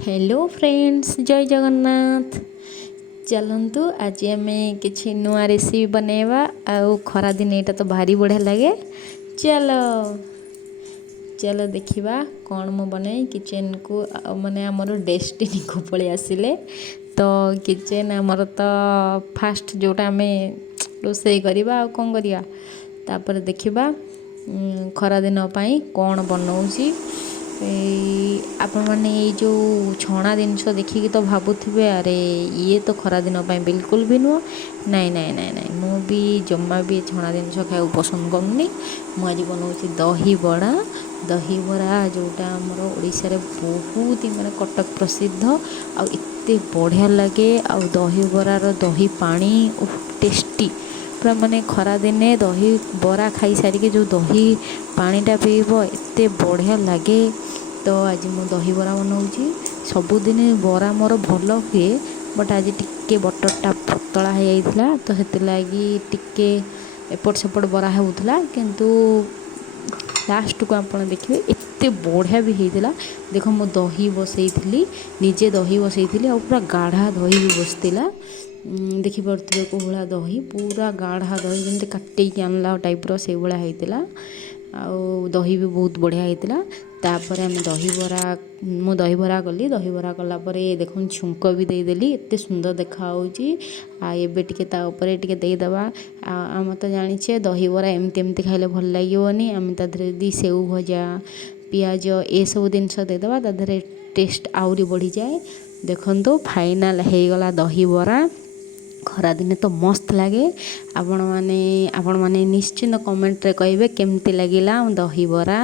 Hello friends, जय जगन्नाथ। चलतु आज आम कि नुआ रेसिपी बनैबा। आउ खरा दिन यहाँ तो भारी बढ़िया लगे। चलो चलो देखा कौन मु बन किचन को माने आमर डेस्टिनी को पलि आसिले। तो किचन आमर तो फास्ट जोटा आम रोसे करवा कौन करवा तापर देखा खरा दिन कौन बनाऊँगी। आपण मैंने जो छणा जिनस देखिकी तो भावुवे अरे ये तो खरा दिन बिल्कुल भी नुह। नाई नाई नाई नाई मु भी जमा भी छणा जिनस खाया पसंद करूनी। मुझे बनाऊँगी दही बड़ा। दही बड़ा जोटा आमर ओडिशा रे बहुत ही माने कटक प्रसिद्ध आते बढ़िया लगे। आ दही बरार दही पानी टेस्टी पूरा माने खरा दिने दही बरा खाई सारिके जो दही पानीटा पीब एते बढ़िया लगे। तो आज मु दही बरा बनाऊँगी। सबुदिन बरा मोर भल हुए बट आज टिके बटरटा पतला हो जाइथिला तो हेति लागी टिके एपट सेपट बरा होउथला किंतु लास्ट को आप देखिए एते बढ़िया भी होता। देख मु दही बसई निजे दही बसई और पूरा गाढ़ा दही भी बसला। देखिपे कोहला दही पूरा गाढ़ा दही जमी काटिक आनला टाइप्र से भाया होता। आउ दही भी बहुत बढ़िया होता। तापर आम दही बरा मु दही बरा कली। दही बरा कलापर देख छुंक भी देदेली एत सुंदर देखा एबे टे देदेबा। आम तो जाचे दही बरा एमती एमती खाइले भल लगे आम दी सेव भजा पियाज ए सब जिनस देदेबा तादे टेस्ट आउरी बढ़ी जाए। देखो फाइनाल हो गला दही बरा। खरा दिने तो मस्त लगे। आपण माने निश्चिंत कमेंट रे कहिबे केमती लागिला दही बरा।